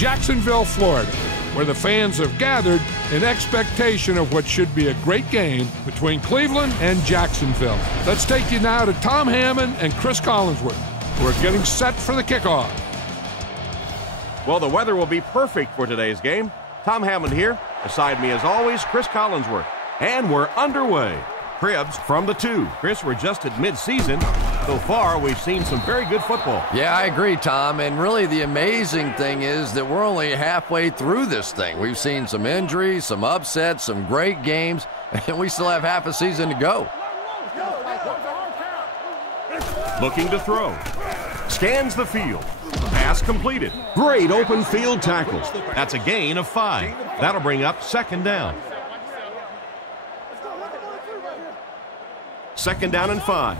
Jacksonville, Florida, where the fans have gathered in expectation of what should be a great game between Cleveland and Jacksonville. Let's take you now to Tom Hammond and Chris Collinsworth, who are getting set for the kickoff. Well, the weather will be perfect for today's game. Tom Hammond here. Beside me, as always, Chris Collinsworth. And we're underway. Cribs from the 2. Chris, we're just at midseason. So far, we've seen some very good football. Yeah, I agree, Tom. And really the amazing thing is that we're only halfway through this thing. We've seen some injuries, some upsets, some great games, and we still have half a season to go. Looking to throw. Scans the field. Pass completed. Great open field tackle. That's a gain of 5. That'll bring up 2nd down. 2nd down and 5.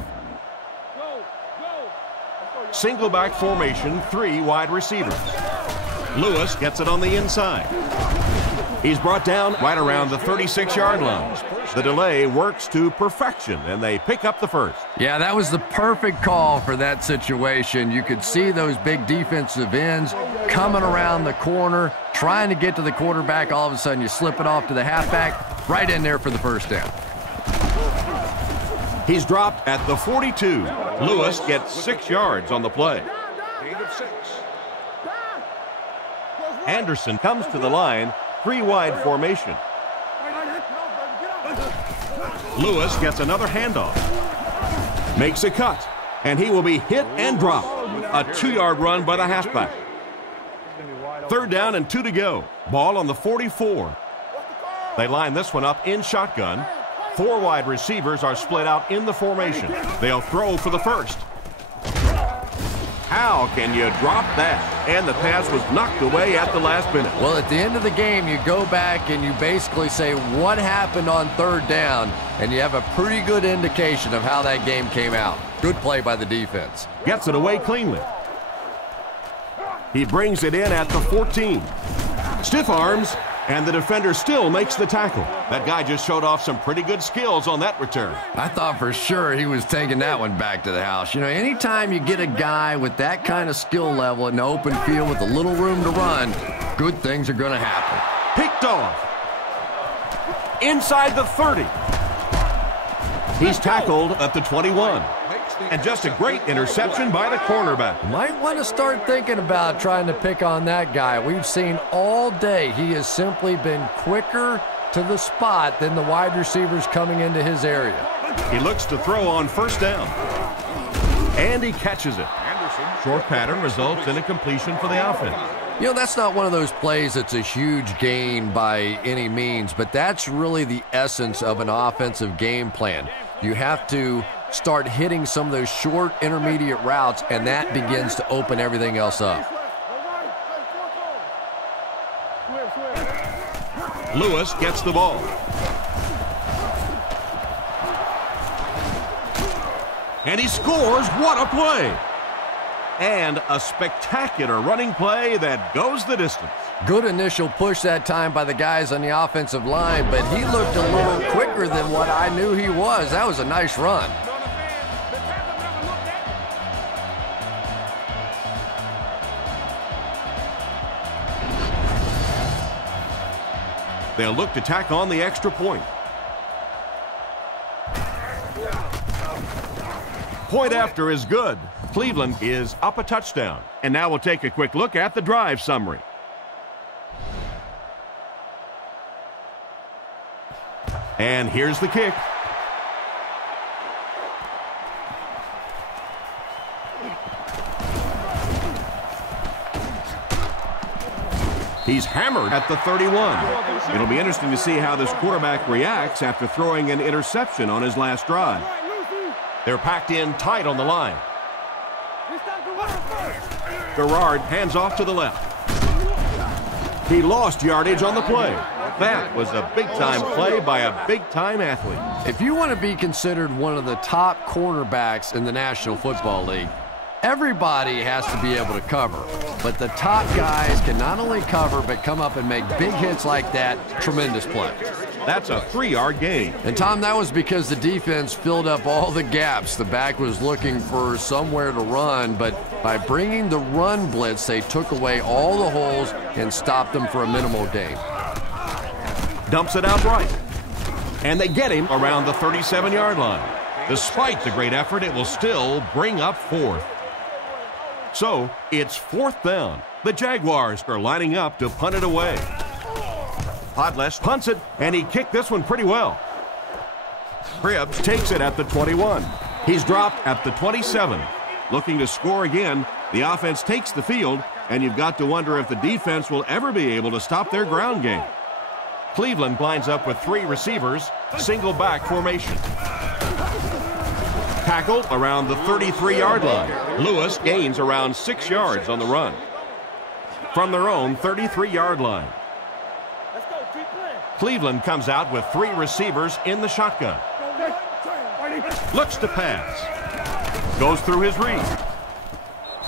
Single back formation, 3 wide receivers. Lewis gets it on the inside. He's brought down right around the 36-yard line. The delay works to perfection, and they pick up the first. Yeah, that was the perfect call for that situation. You could see those big defensive ends coming around the corner, trying to get to the quarterback. All of a sudden, you slip it off to the halfback, right in there for the first down. He's dropped at the 42. Lewis gets 6 yards on the play. Anderson comes to the line, 3 wide formation. Lewis gets another handoff. Makes a cut, and he will be hit and dropped. A 2-yard run by the halfback. 3rd down and 2 to go. Ball on the 44. They line this one up in shotgun. 4 wide receivers are split out in the formation. They'll throw for the first. How can you drop that? And the pass was knocked away at the last minute. Well, at the end of the game, you go back and you basically say what happened on 3rd down, and you have a pretty good indication of how that game came out. Good play by the defense. Gets it away cleanly. He brings it in at the 14. Stiff arms, and the defender still makes the tackle. That guy just showed off some pretty good skills on that return. I thought for sure he was taking that one back to the house. You know, anytime you get a guy with that kind of skill level in the open field with a little room to run, good things are going to happen. Picked off. Inside the 30. He's tackled at the 21. And just a great interception by the cornerback. Might want to start thinking about trying to pick on that guy. We've seen all day he has simply been quicker to the spot than the wide receivers coming into his area. He looks to throw on 1st down. And he catches it. Short pattern results in a completion for the offense. You know, that's not one of those plays that's a huge gain by any means, but that's really the essence of an offensive game plan. You have to start hitting some of those short intermediate routes, and that begins to open everything else up. Lewis gets the ball. And he scores. What a play! And a spectacular running play that goes the distance. Good initial push that time by the guys on the offensive line, but he looked a little quicker than what I knew he was. That was a nice run. They'll look to tack on the extra point. Point after is good. Cleveland is up a touchdown. And now we'll take a quick look at the drive summary. And here's the kick. He's hammered at the 31. It'll be interesting to see how this quarterback reacts after throwing an interception on his last drive. They're packed in tight on the line. Garrard hands off to the left. He lost yardage on the play. That was a big-time play by a big-time athlete. If you want to be considered one of the top cornerbacks in the National Football League, everybody has to be able to cover. But the top guys can not only cover, but come up and make big hits like that. Tremendous play. That's a 3-yard gain. And, Tom, that was because the defense filled up all the gaps. The back was looking for somewhere to run, but by bringing the run blitz, they took away all the holes and stopped them for a minimal gain. Dumps it out right. And they get him around the 37-yard line. Despite the great effort, it will still bring up 4th. So, it's 4th down. The Jaguars are lining up to punt it away. Podlesh punts it, and he kicked this one pretty well. Cribbs takes it at the 21. He's dropped at the 27. Looking to score again, the offense takes the field, and you've got to wonder if the defense will ever be able to stop their ground game. Cleveland lines up with 3 receivers, single back formation. Tackle around the 33-yard line. Lewis gains around 6 yards on the run. From their own 33-yard line. Cleveland comes out with 3 receivers in the shotgun. Looks to pass. Goes through his read.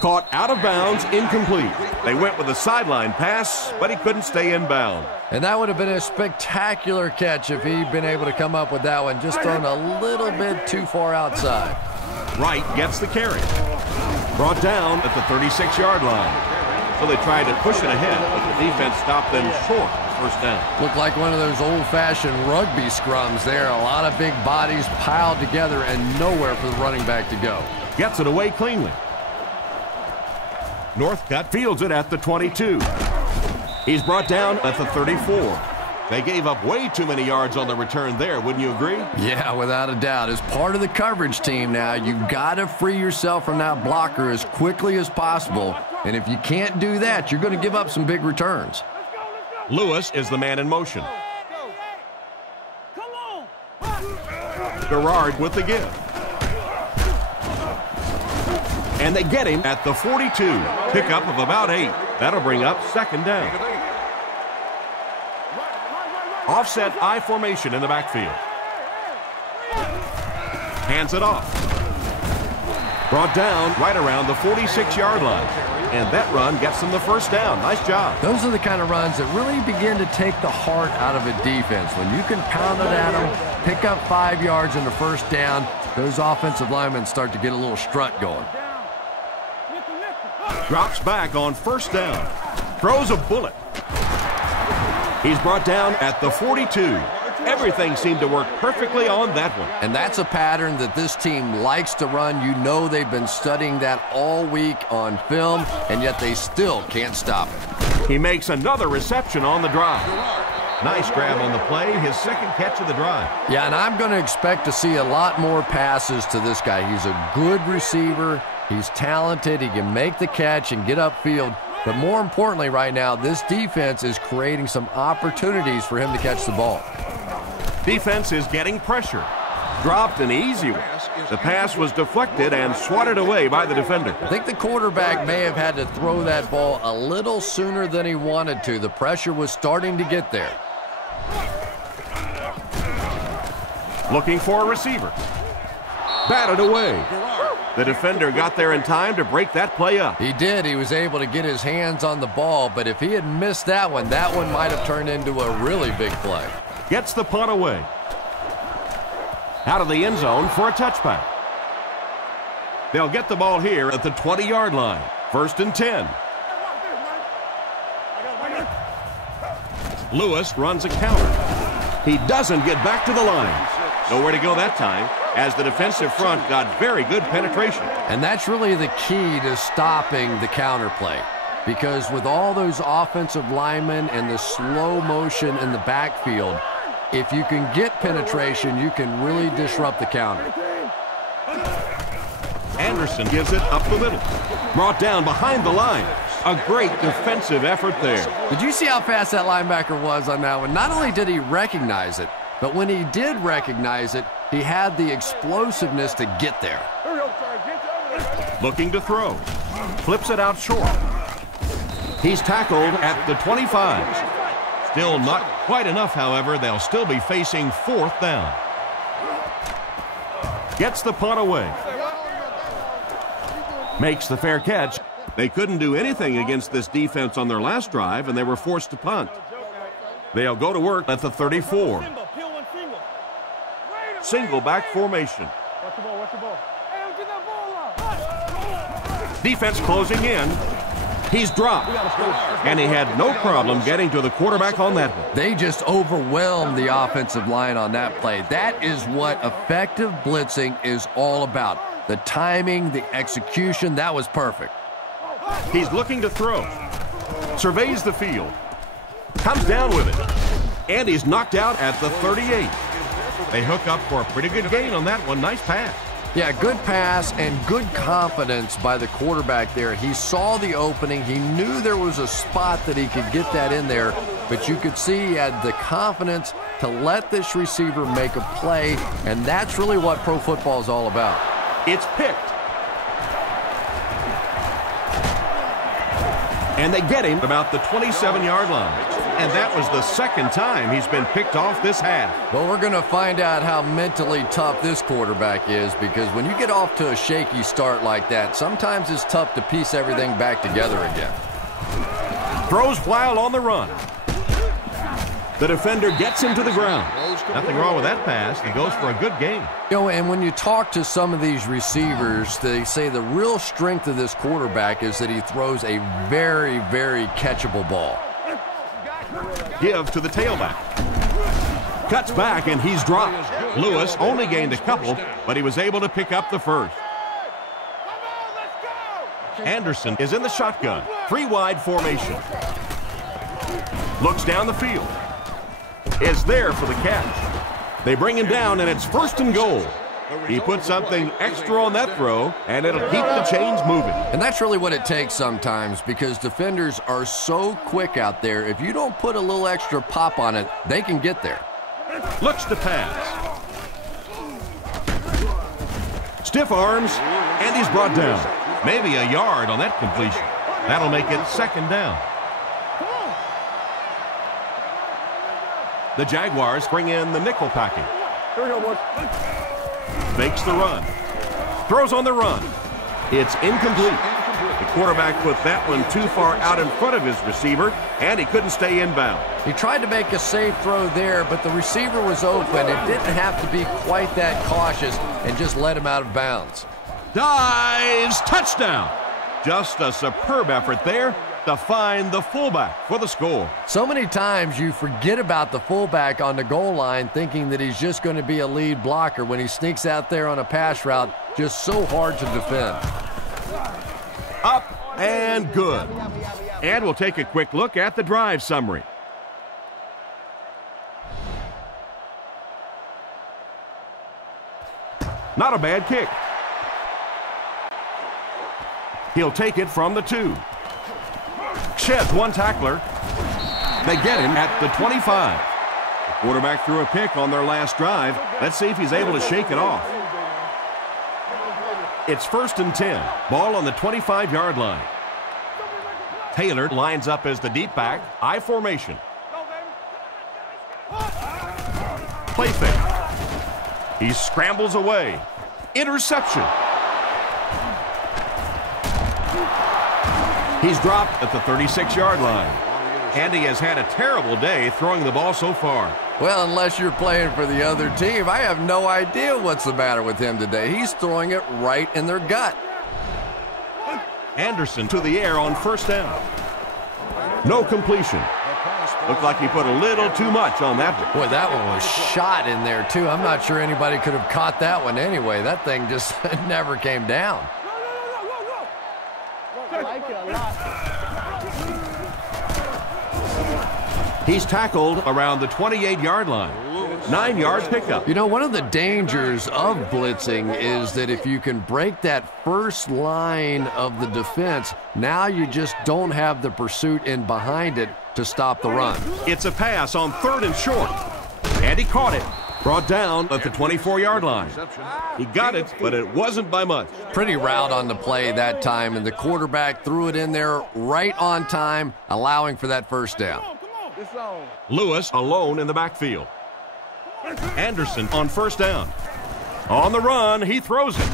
Caught out of bounds, incomplete. They went with a sideline pass, but he couldn't stay in bounds. And that would have been a spectacular catch if he'd been able to come up with that one, just thrown a little bit too far outside. Wright gets the carry. Brought down at the 36-yard line. So they tried to push it ahead, but the defense stopped them short. First down. Looked like one of those old-fashioned rugby scrums there. A lot of big bodies piled together and nowhere for the running back to go. Gets it away cleanly. Northcutt fields it at the 22. He's brought down at the 34. They gave up way too many yards on the return there, wouldn't you agree? Yeah, without a doubt. As part of the coverage team now, you've got to free yourself from that blocker as quickly as possible. And if you can't do that, you're going to give up some big returns. Lewis is the man in motion. Garrard with the give. And they get him at the 42. Pickup of about 8. That'll bring up 2nd down. Offset I formation in the backfield. Hands it off. Brought down right around the 46-yard line. And that run gets them the first down. Nice job. Those are the kind of runs that really begin to take the heart out of a defense. When you can pound it at them, pick up 5 yards in the first down, those offensive linemen start to get a little strut going. Drops back on 1st down. Throws a bullet. He's brought down at the 42. Everything seemed to work perfectly on that one. And that's a pattern that this team likes to run. You know they've been studying that all week on film, and yet they still can't stop it. He makes another reception on the drive. Nice grab on the play, his 2nd catch of the drive. Yeah, and I'm going to expect to see a lot more passes to this guy. He's a good receiver. He's talented. He can make the catch and get upfield. But more importantly right now, this defense is creating some opportunities for him to catch the ball. Defense is getting pressure. Dropped an easy one. The pass was deflected and swatted away by the defender. I think the quarterback may have had to throw that ball a little sooner than he wanted to. The pressure was starting to get there. Looking for a receiver. Batted away. The defender got there in time to break that play up. He did. He was able to get his hands on the ball, but if he had missed that one might have turned into a really big play. Gets the punt away. Out of the end zone for a touchback. They'll get the ball here at the 20-yard line. 1st and 10. Lewis runs a counter. He doesn't get back to the line. Nowhere to go that time, as the defensive front got very good penetration. And that's really the key to stopping the counter play. Because with all those offensive linemen and the slow motion in the backfield, if you can get penetration, you can really disrupt the counter. Anderson gives it up the middle. Brought down behind the line. A great defensive effort there. Did you see how fast that linebacker was on that one? Not only did he recognize it, but when he did recognize it, he had the explosiveness to get there. Looking to throw. Flips it out short. He's tackled at the 25. Still not quite enough, however. They'll still be facing 4th down. Gets the punt away. Makes the fair catch. They couldn't do anything against this defense on their last drive, and they were forced to punt. They'll go to work at the 34. single back formation. Defense closing in. He's dropped, and he had no problem getting to the quarterback on that one. They just overwhelmed the offensive line on that play. That is what effective blitzing is all about. The timing, the execution, that was perfect. He's looking to throw. Surveys the field. Comes down with it. And he's knocked out at the 38. They hook up for a pretty good gain on that one. Nice pass. Yeah, good pass and good confidence by the quarterback there. He saw the opening. He knew there was a spot that he could get that in there, but you could see he had the confidence to let this receiver make a play, and that's really what pro football is all about. It's picked. And they get him about the 27-yard line. And that was the second time he's been picked off this half. Well, we're going to find out how mentally tough this quarterback is, because when you get off to a shaky start like that, sometimes it's tough to piece everything back together again. Throws while on the run. The defender gets him to the ground. Nothing wrong with that pass. He goes for a good gain. You know, and when you talk to some of these receivers, they say the real strength of this quarterback is that he throws a very, very catchable ball. Give to the tailback. Cuts back, and he's dropped. Lewis only gained a couple, but he was able to pick up the first. Anderson is in the shotgun. 3-wide formation. Looks down the field. Is there for the catch. They bring him down, and it's 1st and goal. He put something extra on that throw, and it'll keep the chains moving. And that's really what it takes sometimes, because defenders are so quick out there. If you don't put a little extra pop on it, they can get there. Looks to pass. Stiff arms, and he's brought down. Maybe a yard on that completion. That'll make it 2nd down. The Jaguars bring in the nickel package. Here we go, boys. Fakes the run. Throws on the run. It's incomplete. The quarterback put that one too far out in front of his receiver, and he couldn't stay inbound. He tried to make a safe throw there, but the receiver was open. It didn't have to be quite that cautious and just let him out of bounds. Dives, touchdown. Just a superb effort there to find the fullback for the score. So many times you forget about the fullback on the goal line, thinking that he's just going to be a lead blocker when he sneaks out there on a pass route, just so hard to defend. Up and good. And we'll take a quick look at the drive summary. Not a bad kick. He'll take it from the 2. Sheds one tackler. They get him at the 25. The quarterback threw a pick on their last drive. Let's see if he's able to shake it off. It's 1st and 10. Ball on the 25-yard line. Taylor lines up as the deep back. I formation. Play fake. He scrambles away. Interception. He's dropped at the 36-yard line. And he has had a terrible day throwing the ball so far. Well, unless you're playing for the other team, I have no idea what's the matter with him today. He's throwing it right in their gut. Anderson to the air on 1st down. No completion. Looked like he put a little too much on that one. Boy, that one was shot in there, too. I'm not sure anybody could have caught that one anyway. That thing just never came down. I like it a lot. He's tackled around the 28-yard line. 9-yard pickup. You know, one of the dangers of blitzing is that if you can break that first line of the defense, now you just don't have the pursuit in behind it to stop the run. It's a pass on 3rd and short. And he caught it. Brought down at the 24-yard line. He got it, but it wasn't by much. Pretty route on the play that time, and the quarterback threw it in there right on time, allowing for that 1st down. Lewis alone in the backfield. Anderson on 1st down. On the run, he throws it.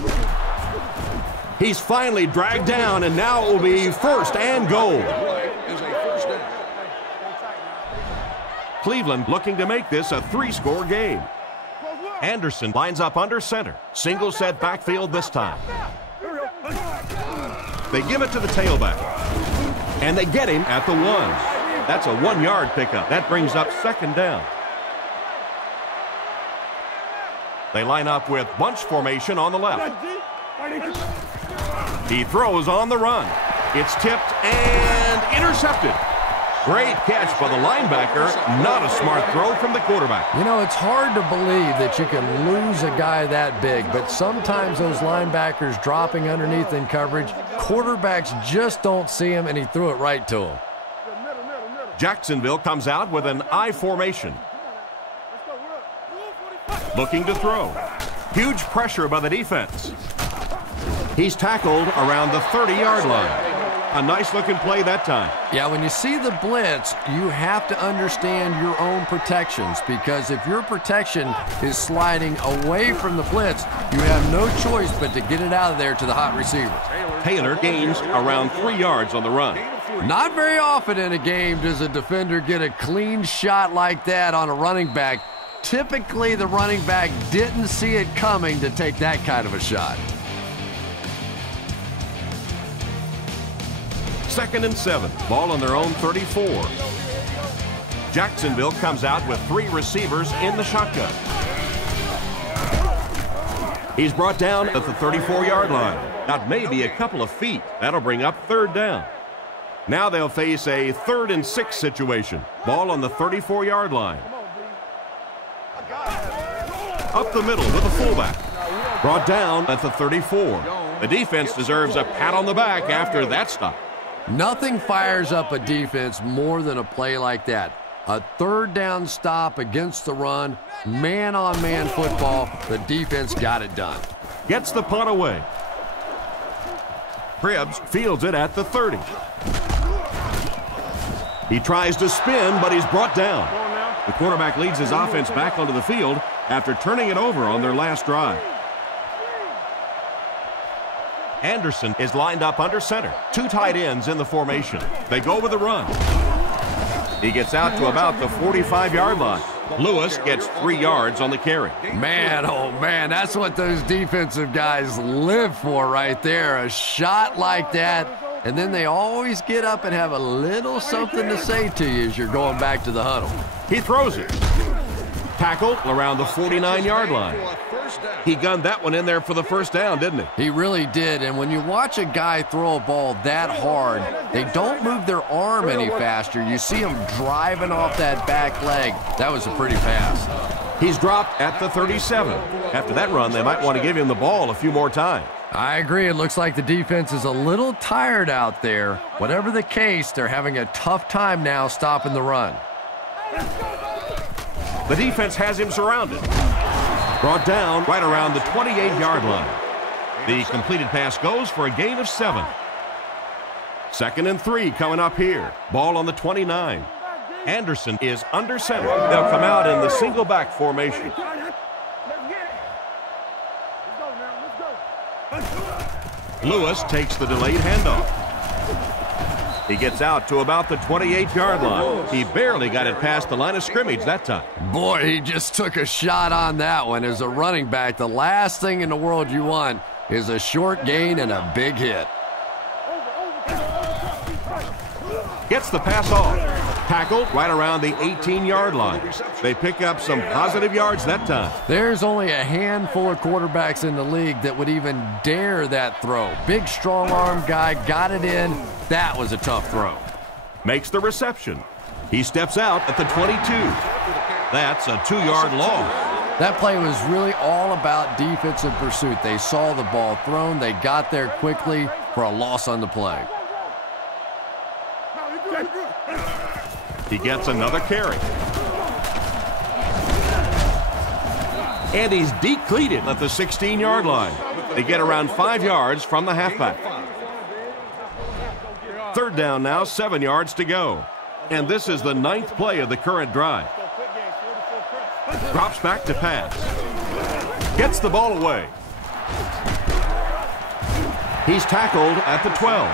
He's finally dragged down, and now it will be 1st and goal. Cleveland looking to make this a 3-score game. Anderson lines up under center. Single set backfield this time. They give it to the tailback. And they get him at the 1. That's a 1-yard pickup. That brings up second down. They line up with bunch formation on the left. He throws on the run. It's tipped and intercepted. Great catch by the linebacker. Not a smart throw from the quarterback. You know, it's hard to believe that you can lose a guy that big, but sometimes those linebackers dropping underneath in coverage, quarterbacks just don't see him, and he threw it right to him. Jacksonville comes out with an I formation. Looking to throw. Huge pressure by the defense. He's tackled around the 30-yard line. A nice-looking play that time. Yeah, when you see the blitz, you have to understand your own protections, because if your protection is sliding away from the blitz, you have no choice but to get it out of there to the hot receiver. Taylor gains around 3 yards on the run. Not very often in a game does a defender get a clean shot like that on a running back. Typically, the running back didn't see it coming to take that kind of a shot. 2nd and 7. Ball on their own 34. Jacksonville comes out with 3 receivers in the shotgun. He's brought down at the 34-yard line. That may be a couple of feet. That'll bring up third down. Now they'll face a 3rd and 6 situation. Ball on the 34-yard line. Up the middle with a fullback. Brought down at the 34. The defense deserves a pat on the back after that stop. Nothing fires up a defense more than a play like that. A 3rd down stop against the run, man-on-man football. The defense got it done. Gets the punt away. Cribbs fields it at the 30. He tries to spin, but he's brought down. The quarterback leads his offense back onto the field after turning it over on their last drive. Anderson is lined up under center. 2 tight ends in the formation. They go with the run. He gets out to about the 45-yard line. Lewis gets 3 yards on the carry. Man, oh man, that's what those defensive guys live for right there. A shot like that, and then they always get up and have a little something to say to you as you're going back to the huddle. He throws it. Tackled around the 49-yard line. He gunned that one in there for the first down, didn't he? He really did, and when you watch a guy throw a ball that hard, they don't move their arm any faster. You see him driving off that back leg. That was a pretty pass. He's dropped at the 37. After that run, they might want to give him the ball a few more times. I agree. It looks like the defense is a little tired out there. Whatever the case, they're having a tough time now stopping the run. The defense has him surrounded. Brought down right around the 28-yard line. The completed pass goes for a gain of 7. 2nd and 3 coming up here. Ball on the 29. Anderson is under center. They'll come out in the single back formation. Lewis takes the delayed handoff. He gets out to about the 28-yard line. He barely got it past the line of scrimmage that time. Boy, he just took a shot on that one. As a running back, the last thing in the world you want is a short gain and a big hit. Gets the pass off. Tackled right around the 18-yard line. They pick up some positive yards that time. There's only a handful of quarterbacks in the league that would even dare that throw. Big, strong-arm guy got it in. That was a tough throw. Makes the reception. He steps out at the 22. That's a 2-yard loss. That play was really all about defensive pursuit. They saw the ball thrown. They got there quickly for a loss on the play. He gets another carry. And he's decleated at the 16-yard line. They get around 5 yards from the halfback. 3rd down now, 7 yards to go. And this is the 9th play of the current drive. Drops back to pass. Gets the ball away. He's tackled at the 12.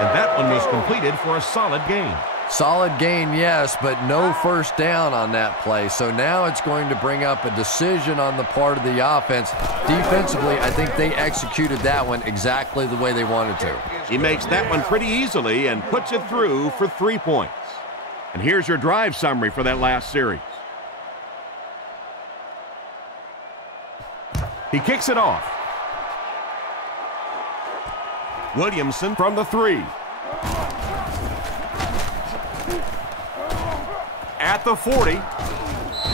And that one was completed for a solid gain. Solid gain, yes, but no first down on that play. So now it's going to bring up a decision on the part of the offense. Defensively, I think they executed that one exactly the way they wanted to. He makes that one pretty easily and puts it through for 3 points. And here's your drive summary for that last series. He kicks it off. Williamson from the 3. At the 40.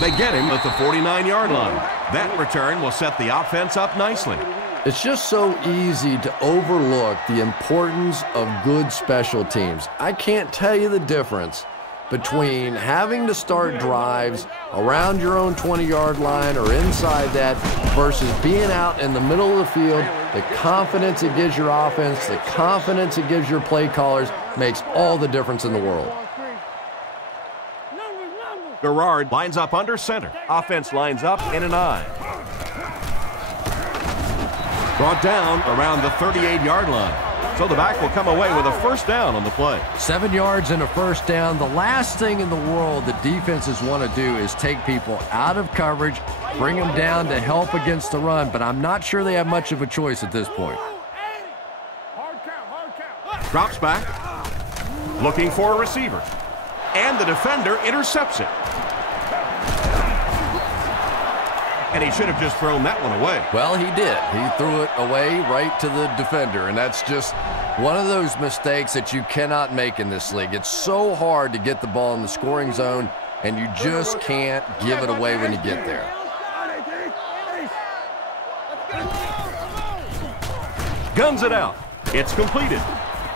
They get him at the 49-yard line. That return will set the offense up nicely. It's just so easy to overlook the importance of good special teams. I can't tell you the difference between having to start drives around your own 20-yard line or inside that versus being out in the middle of the field. The confidence it gives your offense, the confidence it gives your play callers makes all the difference in the world. Garrard lines up under center. Offense lines up in an I. Brought down around the 38-yard line. So the back will come away with a first down on the play. 7 yards and a first down. The last thing in the world that defenses want to do is take people out of coverage, bring them down to help against the run, but I'm not sure they have much of a choice at this point. Drops back, looking for a receiver. And the defender intercepts it. And he should have just thrown that one away. Well, he did. He threw it away right to the defender, and that's just one of those mistakes that you cannot make in this league. It's so hard to get the ball in the scoring zone, and you just can't give it away when you get there. Guns it out. It's completed.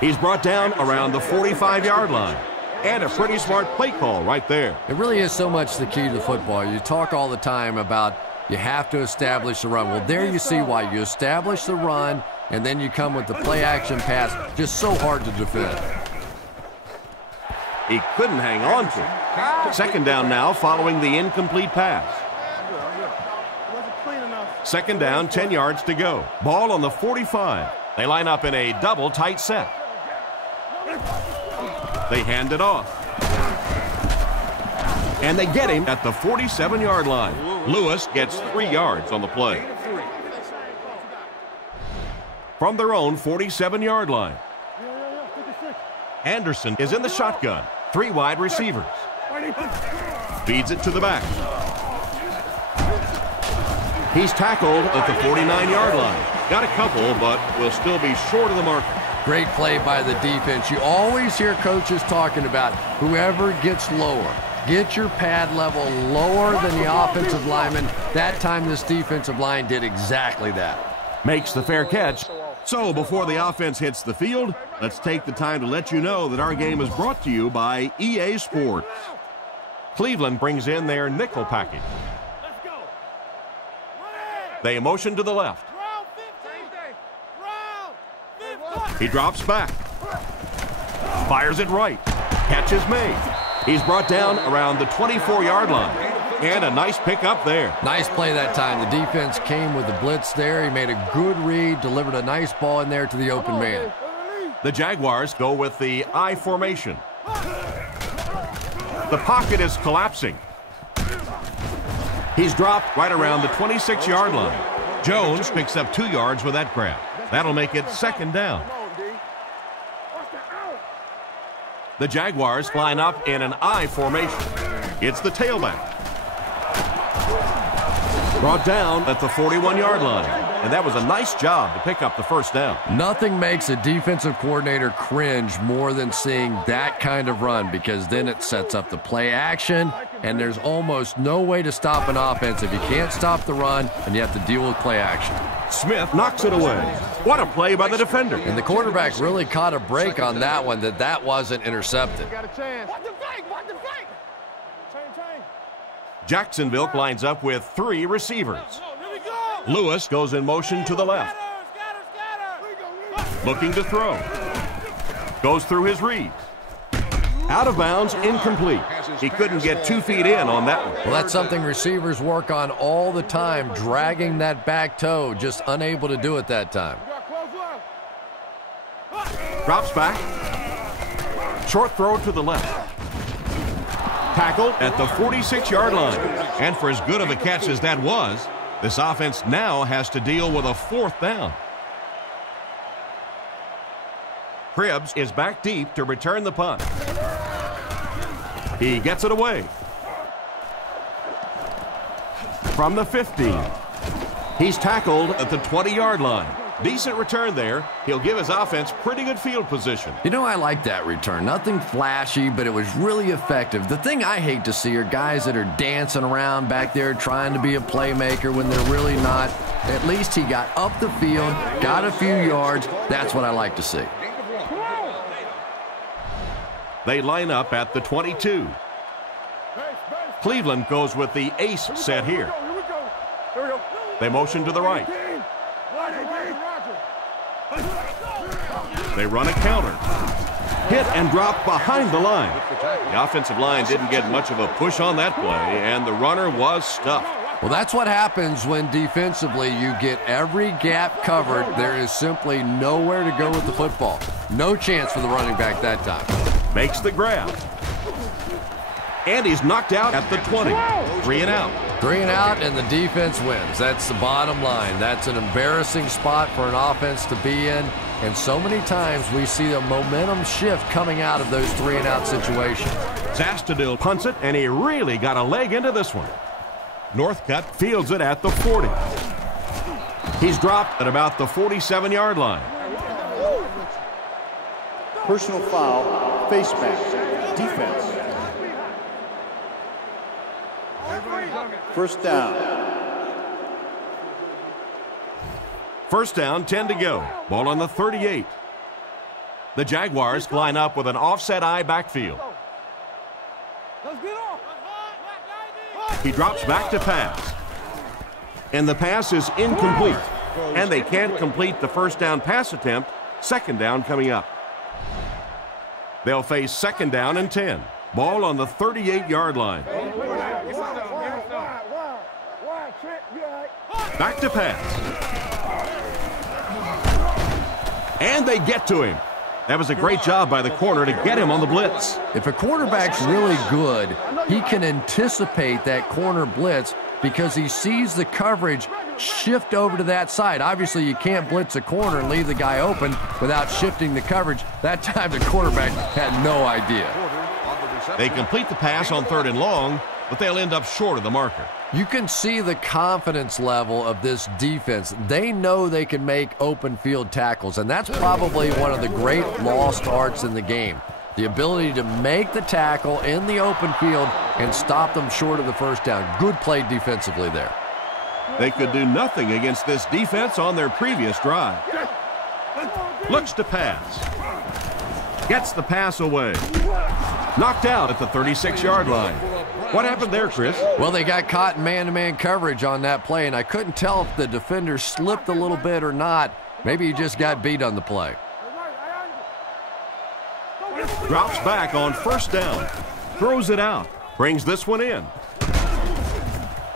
He's brought down around the 45-yard line. And a pretty smart play call right there. It really is so much the key to football. You talk all the time about you have to establish the run. Well, there you see why. You establish the run, and then you come with the play-action pass. Just so hard to defend. He couldn't hang on to it. Second down now following the incomplete pass. Second down, 10 yards to go. Ball on the 45. They line up in a double tight set. They hand it off. And they get him at the 47-yard line. Lewis gets 3 yards on the play. From their own 47-yard line. Anderson is in the shotgun. 3 wide receivers. Feeds it to the back. He's tackled at the 49-yard line. Got a couple, but will still be short of the mark. Great play by the defense. You always hear coaches talking about whoever gets lower. Get your pad level lower than the offensive lineman. That time this defensive line did exactly that. Makes the fair catch. So before the offense hits the field, let's take the time to let you know that our game is brought to you by EA Sports. Cleveland brings in their nickel package. They motion to the left. He drops back. Fires it right. Catch is made. He's brought down around the 24-yard line. And a nice pickup there. Nice play that time. The defense came with the blitz there. He made a good read, delivered a nice ball in there to the open man. The Jaguars go with the I formation. The pocket is collapsing. He's dropped right around the 26-yard line. Jones picks up 2 yards with that grab. That'll make it second down. The Jaguars line up in an I formation. It's the tailback. Brought down at the 41-yard line. And that was a nice job to pick up the first down. Nothing makes a defensive coordinator cringe more than seeing that kind of run, because then it sets up the play action, and there's almost no way to stop an offense if you can't stop the run and you have to deal with play action. Smith knocks it away. What a play by the defender. And the quarterback really caught a break on that one, that wasn't intercepted. Jacksonville lines up with 3 receivers. Lewis goes in motion to the left. Looking to throw. Goes through his read. Out of bounds, incomplete. He couldn't get 2 feet in on that one. Well, that's something receivers work on all the time, dragging that back toe, just unable to do it that time. Drops back. Short throw to the left. Tackled at the 46-yard line. And for as good of a catch as that was, this offense now has to deal with a 4th down. Cribbs is back deep to return the punt. He gets it away. From the 15. He's tackled at the 20-yard line. Decent return there. He'll give his offense pretty good field position. You know, I like that return. Nothing flashy, but it was really effective. The thing I hate to see are guys that are dancing around back there trying to be a playmaker when they're really not. At least he got up the field, got a few yards. That's what I like to see. They line up at the 22. Cleveland goes with the ace set here. They motion to the right. They run a counter. Hit and drop behind the line. The offensive line didn't get much of a push on that play, and the runner was stuffed. Well, that's what happens when defensively you get every gap covered. There is simply nowhere to go with the football. No chance for the running back that time. Makes the grab. And he's knocked out at the 20. 3 and out. 3 and out, and the defense wins. That's the bottom line. That's an embarrassing spot for an offense to be in. And so many times we see the momentum shift coming out of those 3 and out situations. Zastudil punts it, and he really got a leg into this one. Northcutt fields it at the 40. He's dropped at about the 47-yard line. Personal foul, face mask, defense. First down. First down, 10 to go. Ball on the 38. The Jaguars line up with an offset eye backfield. He drops back to pass. And the pass is incomplete. And they can't complete the first down pass attempt. Second down coming up. They'll face second down and 10. Ball on the 38-yard line. Back to pass. And they get to him. That was a great job by the corner to get him on the blitz. If a quarterback's really good, he can anticipate that corner blitz because he sees the coverage shift over to that side. Obviously, you can't blitz a corner and leave the guy open without shifting the coverage. That time, the quarterback had no idea. They complete the pass on 3rd and long, but they'll end up short of the marker. You can see the confidence level of this defense. They know they can make open field tackles, and that's probably one of the great lost arts in the game. The ability to make the tackle in the open field and stop them short of the first down. Good play defensively there. They could do nothing against this defense on their previous drive. Looks to pass. Gets the pass away. Knocked out at the 36-yard line. What happened there, Chris? Well, they got caught in man-to-man coverage on that play, and I couldn't tell if the defender slipped a little bit or not. Maybe he just got beat on the play. Drops back on first down. Throws it out. Brings this one in.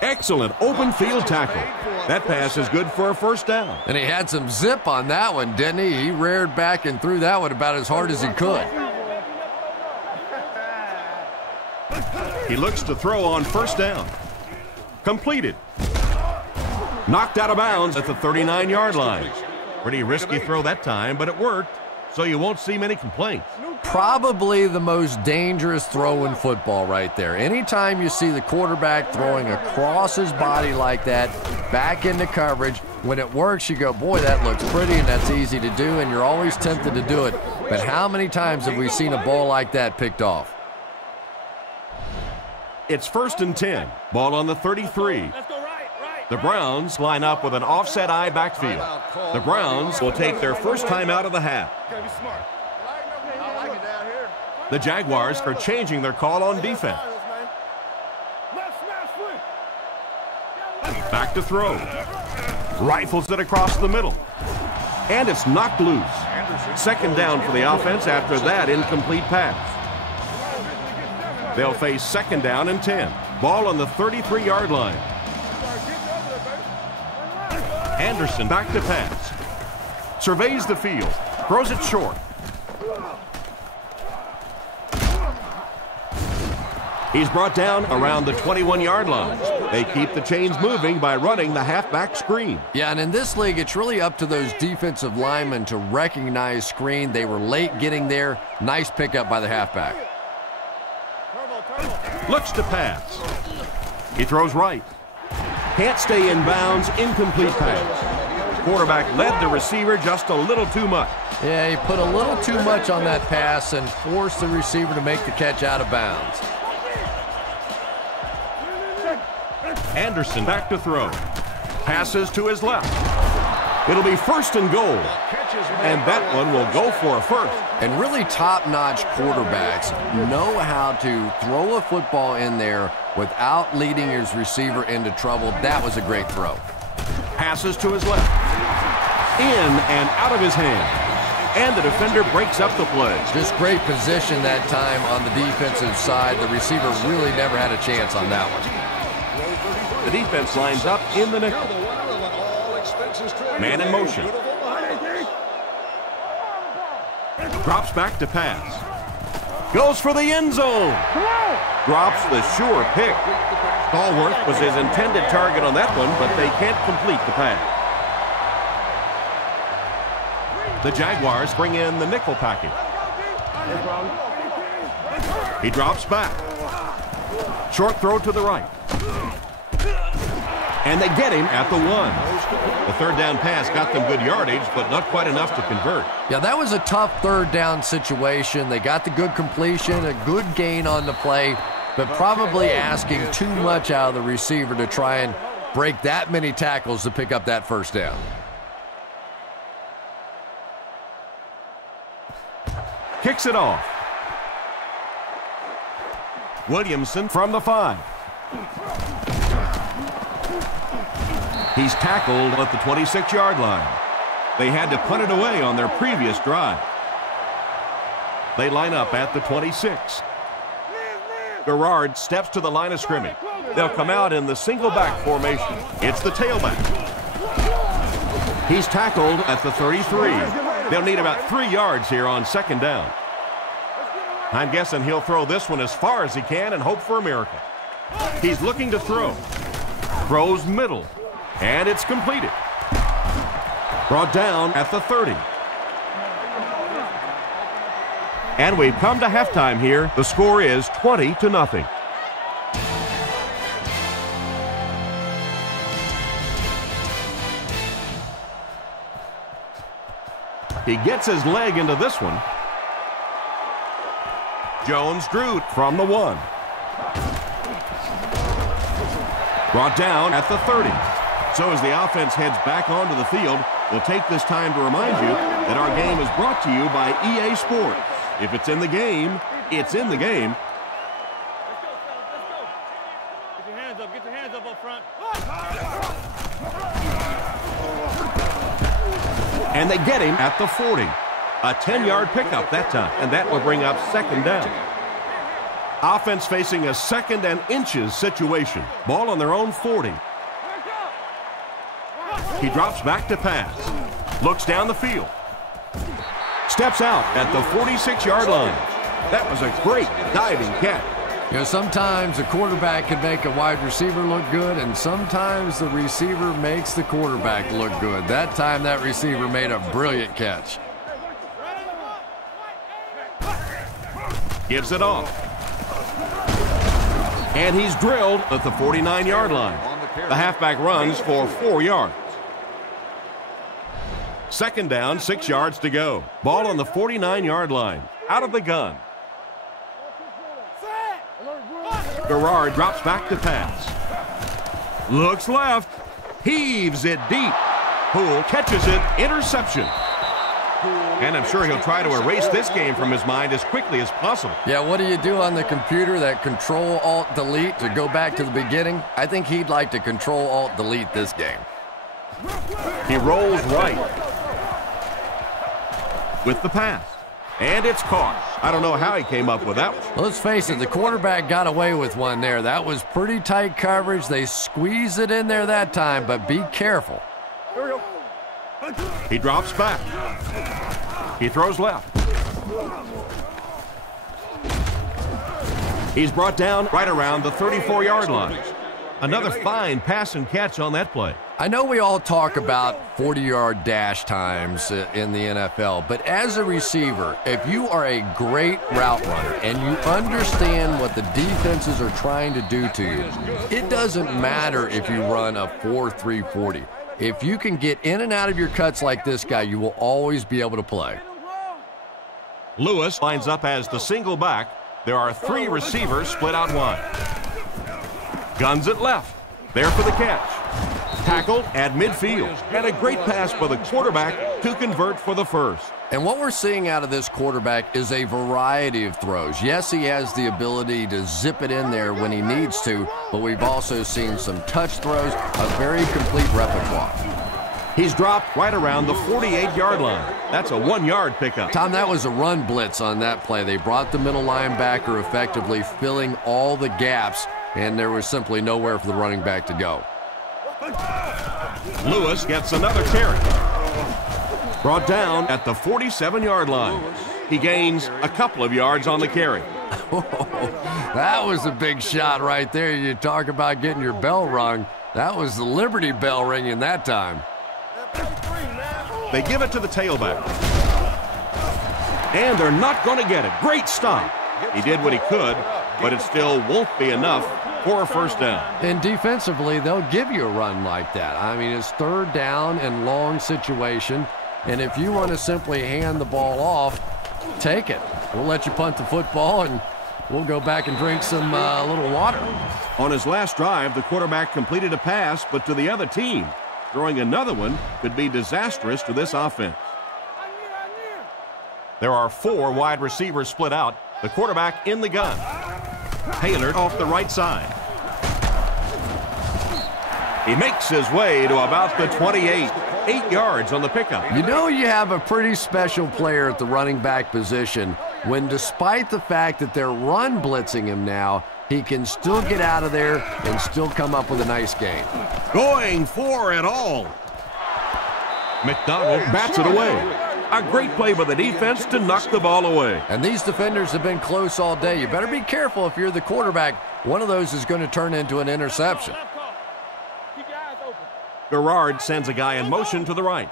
Excellent open field tackle. That pass is good for a first down. And he had some zip on that one, didn't he? He reared back and threw that one about as hard as he could. He looks to throw on first down. Completed. Knocked out of bounds at the 39-yard line. Pretty risky throw that time, but it worked, so you won't see many complaints. Probably the most dangerous throw in football right there. Anytime you see the quarterback throwing across his body like that, back into coverage, when it works, you go, boy, that looks pretty and that's easy to do, and you're always tempted to do it. But how many times have we seen a ball like that picked off? It's 1st and 10. Ball on the 33. The Browns line up with an offset eye backfield. The Browns will take their first time out of the half. The Jaguars are changing their call on defense. Back to throw. Rifles it across the middle. And it's knocked loose. Second down for the offense after that incomplete pass. They'll face second down and 10. Ball on the 33-yard line. Anderson back to pass. Surveys the field. Throws it short. He's brought down around the 21-yard line. They keep the chains moving by running the halfback screen. Yeah, and in this league, it's really up to those defensive linemen to recognize screen. They were late getting there. Nice pickup by the halfback. Looks to pass. He throws right. Can't stay in bounds. Incomplete pass. Quarterback led the receiver just a little too much. Yeah, he put a little too much on that pass and forced the receiver to make the catch out of bounds. Anderson back to throw. Passes to his left. It'll be 1st and goal. And that one will go for a first. And really top-notch quarterbacks know how to throw a football in there without leading his receiver into trouble. That was a great throw. Passes to his left. In and out of his hand. And the defender breaks up the play. Just great position that time on the defensive side. The receiver really never had a chance on that one. The defense lines up in the nickel. Man in motion. Drops back to pass. Goes for the end zone. Drops the sure pick. Stallworth was his intended target on that one, but they can't complete the pass. The Jaguars bring in the nickel package. He drops back. Short throw to the right. And they get him at the 1. The 3rd down pass got them good yardage, but not quite enough to convert. Yeah, that was a tough 3rd down situation. They got the good completion, a good gain on the play, but probably asking too much out of the receiver to try and break that many tackles to pick up that 1st down. Kicks it off. Williamson from the 5. He's tackled at the 26-yard line. They had to punt it away on their previous drive. They line up at the 26. Garrard steps to the line of scrimmage. They'll come out in the single back formation. It's the tailback. He's tackled at the 33. They'll need about 3 yards here on 2nd down. I'm guessing he'll throw this one as far as he can and hope for a miracle. He's looking to throw. Throws middle. And it's completed. Brought down at the 30. And we've come to halftime here. The score is 20-0. He gets his leg into this one. Jones-Drew from the 1. Brought down at the 30. So as the offense heads back onto the field, we'll take this time to remind you that our game is brought to you by EA Sports. If it's in the game, it's in the game. Get your hands up. Get your hands up front. And they get him at the 40. A 10-yard pickup that time, and that will bring up 2nd down. Offense facing a 2nd and inches situation. Ball on their own 40. He drops back to pass. Looks down the field. Steps out at the 46-yard line. That was a great diving catch. You know, sometimes a quarterback can make a wide receiver look good, and sometimes the receiver makes the quarterback look good. That time, that receiver made a brilliant catch. Gives it off. And he's drilled at the 49-yard line. The halfback runs for 4 yards. 2nd down, 6 yards to go. Ball on the 49-yard line. Out of the gun. Garrard drops back to pass. Looks left. Heaves it deep. Poole catches it. Interception. And I'm sure he'll try to erase this game from his mind as quickly as possible. Yeah, what do you do on the computer? That Control-Alt-Delete to go back to the beginning? I think he'd like to Control-Alt-Delete this game. He rolls right with the pass. And it's caught. I don't know how he came up with that one. Let's face it, the quarterback got away with one there. That was pretty tight coverage. They squeezed it in there that time, but be careful. He drops back. He throws left. He's brought down right around the 34-yard line. Another fine pass and catch on that play. I know we all talk about 40-yard dash times in the NFL, but as a receiver, if you are a great route runner and you understand what the defenses are trying to do to you, it doesn't matter if you run a 4.3 40. If you can get in and out of your cuts like this guy, you will always be able to play. Lewis lines up as the single back. There are 3 receivers split out wide. Guns it left. There for the catch. Tackled at midfield. And a great pass for the quarterback to convert for the first. And what we're seeing out of this quarterback is a variety of throws. Yes, he has the ability to zip it in there when he needs to, but we've also seen some touch throws, a very complete repertoire. He's dropped right around the 48-yard line. That's a 1-yard pickup. Tom, that was a run blitz on that play. They brought the middle linebacker effectively, filling all the gaps, and there was simply nowhere for the running back to go. Lewis gets another carry. Brought down at the 47-yard line. He gains a couple of yards on the carry. That was a big shot right there. You talk about getting your bell rung. That was the Liberty Bell ringing that time. They give it to the tailback. And they're not going to get it. Great stop. He did what he could, but it still won't be enough for a first down. And defensively, they'll give you a run like that. I mean, it's third down and long situation. And if you want to simply hand the ball off, take it. We'll let you punt the football, and we'll go back and drink some little water. On his last drive, the quarterback completed a pass, but to the other team. Throwing another one could be disastrous to this offense. There are 4 wide receivers split out. The quarterback in the gun. Taylor off the right side. He makes his way to about the 28. 8 yards on the pickup. You know you have a pretty special player at the running back position when, despite the fact that they're run blitzing him now, he can still get out of there and still come up with a nice gain. Going for it all. McDonald bats it away. A great play by the defense to knock the ball away. And these defenders have been close all day. You better be careful if you're the quarterback. One of those is going to turn into an interception. Garrard sends a guy in motion to the right.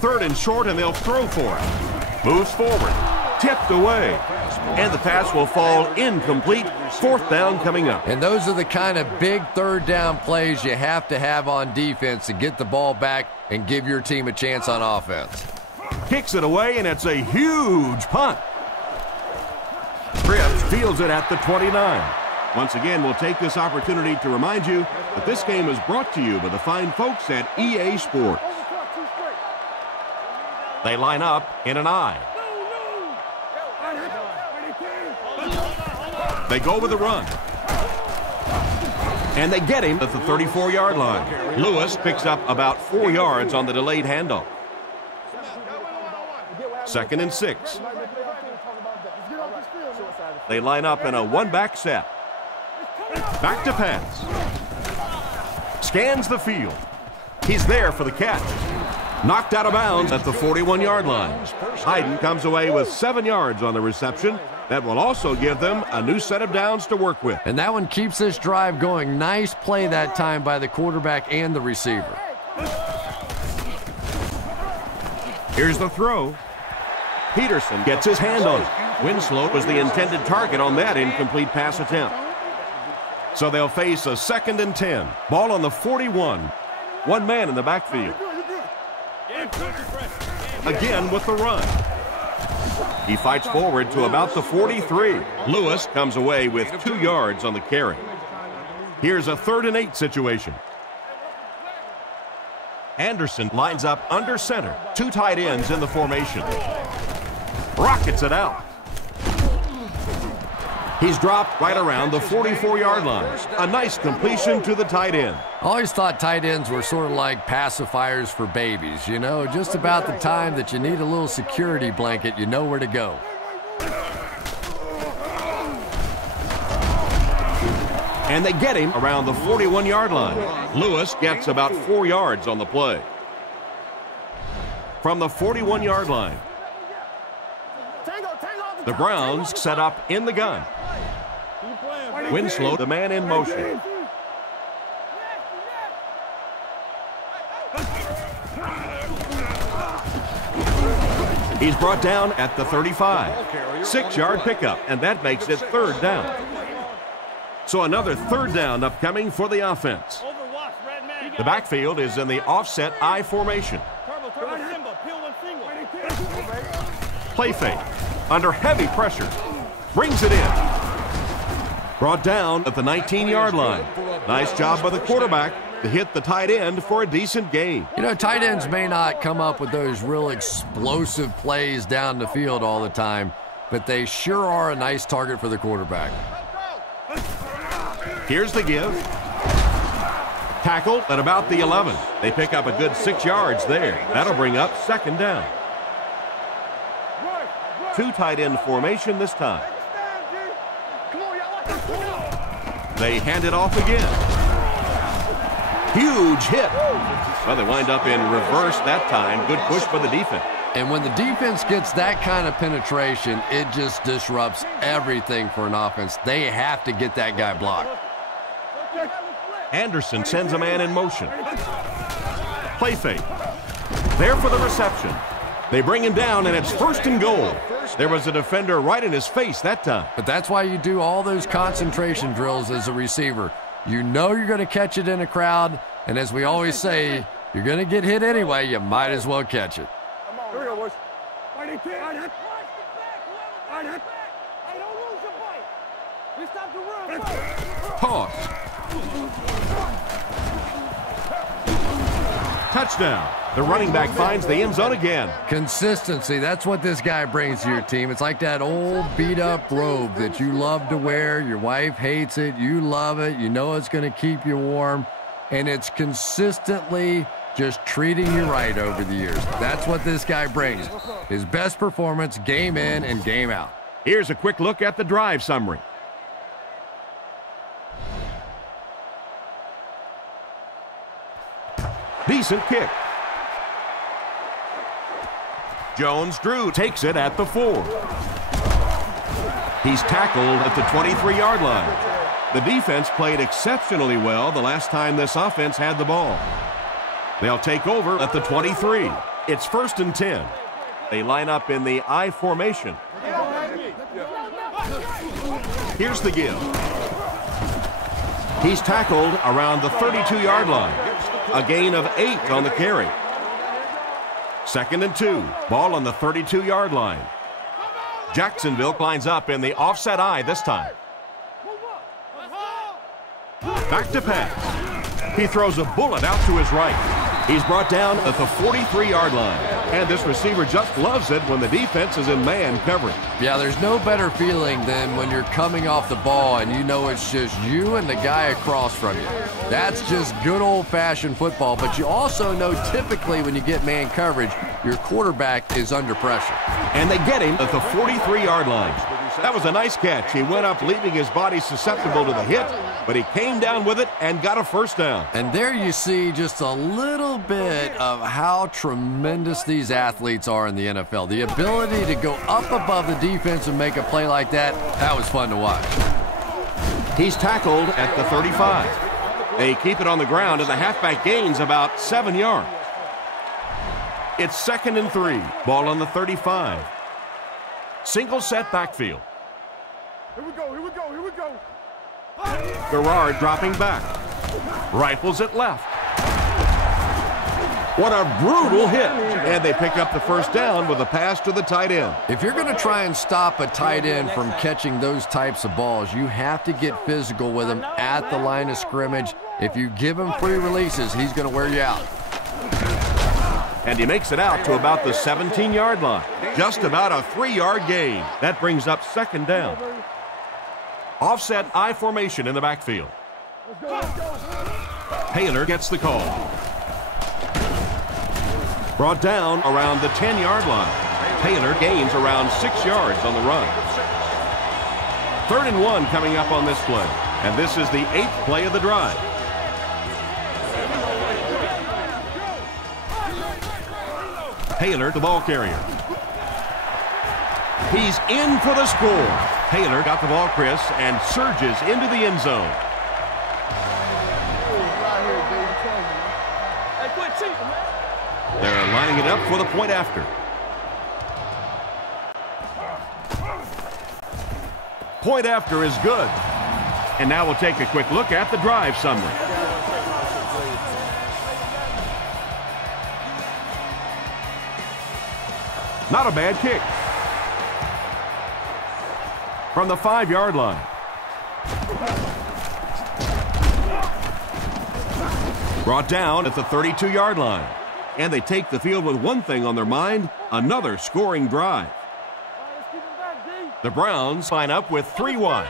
3rd and short, and they'll throw for it. Moves forward. Tipped away. And the pass will fall incomplete. 4th down coming up. And those are the kind of big third down plays you have to have on defense to get the ball back and give your team a chance on offense. Kicks it away, and it's a huge punt. Cripps fields it at the 29. Once again, we'll take this opportunity to remind you that this game is brought to you by the fine folks at EA Sports. They line up in an I. They go with the run. And they get him at the 34-yard line. Lewis picks up about 4 yards on the delayed handoff. 2nd and 6. They line up in a one-back set. Back to pass. Scans the field. He's there for the catch. Knocked out of bounds at the 41-yard line. Hayden comes away with 7 yards on the reception. That will also give them a new set of downs to work with. And that one keeps this drive going. Nice play that time by the quarterback and the receiver. Here's the throw. Peterson gets his hand on it. Winslow was the intended target on that incomplete pass attempt. So they'll face a 2nd and 10. Ball on the 41. One man in the backfield. Again with the run. He fights forward to about the 43. Lewis comes away with 2 yards on the carry. Here's a 3rd and 8 situation. Anderson lines up under center. 2 tight ends in the formation. Rockets it out. He's dropped right around the 44-yard line. A nice completion to the tight end. I always thought tight ends were sort of like pacifiers for babies. You know, just about the time that you need a little security blanket, you know where to go. And they get him around the 41-yard line. Lewis gets about 4 yards on the play. From the 41-yard line. The Browns set up in the gun. Winslow, the man in motion. He's brought down at the 35. 6-yard pickup, and that makes it 3rd down. So another 3rd down upcoming for the offense. The backfield is in the offset I formation. Play fake. Under heavy pressure. Brings it in. Brought down at the 19-yard line. Nice job by the quarterback to hit the tight end for a decent gain. You know, tight ends may not come up with those real explosive plays down the field all the time, but they sure are a nice target for the quarterback. Here's the give. Tackle at about the 11. They pick up a good 6 yards there. That'll bring up 2nd down. 2 tight end formation this time. They hand it off again. Huge hit. Well, they wind up in reverse that time. Good push by the defense. And when the defense gets that kind of penetration, it just disrupts everything for an offense. They have to get that guy blocked. Anderson sends a man in motion. Play fake. There for the reception. They bring him down, and it's 1st and goal. There was a defender right in his face that time. But that's why you do all those concentration drills as a receiver. You know you're going to catch it in a crowd, and as we always say, you're going to get hit anyway. You might as well catch it. Here we go, boys. Pause. Touchdown. The running back finds the end zone again. Consistency, that's what this guy brings to your team. It's like that old beat-up robe that you love to wear. Your wife hates it. You love it. You know it's going to keep you warm. And it's consistently just treating you right over the years. That's what this guy brings. His best performance, game in and game out. Here's a quick look at the drive summary. Decent kick. Jones-Drew takes it at the 4. He's tackled at the 23-yard line. The defense played exceptionally well the last time this offense had the ball. They'll take over at the 23. It's 1st and 10. They line up in the I formation. Here's the give. He's tackled around the 32-yard line. A gain of 8 on the carry. 2nd and 2. Ball on the 32-yard line. Jacksonville lines up in the offset I this time. Back to pass. He throws a bullet out to his right. He's brought down at the 43-yard line. And this receiver just loves it when the defense is in man coverage. Yeah, there's no better feeling than when you're coming off the ball and you know it's just you and the guy across from you. That's just good old-fashioned football. But you also know typically when you get man coverage, your quarterback is under pressure. And they get him at the 43-yard line. That was a nice catch. He went up leaving his body susceptible to the hit, but he came down with it and got a 1st down. And there you see just a little bit of how tremendous these athletes are in the NFL. The ability to go up above the defense and make a play like that, that was fun to watch. He's tackled at the 35. They keep it on the ground, and the halfback gains about 7 yards. It's 2nd and 3. Ball on the 35. Single set backfield. Here we go, here we go, here we go. Garrard dropping back. Rifles it left. What a brutal hit. And they pick up the 1st down with a pass to the tight end. If you're going to try and stop a tight end from catching those types of balls, you have to get physical with him at the line of scrimmage. If you give him free releases, he's going to wear you out. And he makes it out to about the 17-yard line. Just about a 3-yard gain. That brings up 2nd down. Offset I formation in the backfield. Taylor gets the call. Brought down around the 10-yard line. Taylor gains around 6 yards on the run. 3rd and 1 coming up on this play. And this is the 8th play of the drive. Taylor, the ball carrier. He's in for the score. Taylor got the ball, Chris, and surges into the end zone. They're lining it up for the point after. Point after is good. And now we'll take a quick look at the drive summary. Not a bad kick. From the 5-yard line. Brought down at the 32-yard line. And they take the field with one thing on their mind, another scoring drive. The Browns line up with 3 wide.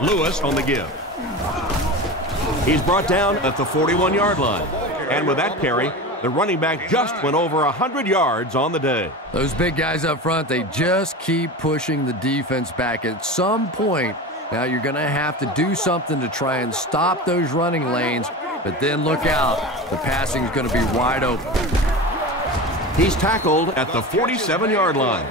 Lewis on the give. He's brought down at the 41-yard line. And with that carry, the running back just went over 100 yards on the day. Those big guys up front, they just keep pushing the defense back. At some point, now you're going to have to do something to try and stop those running lanes, but then look out. The passing is going to be wide open. He's tackled at the 47-yard line.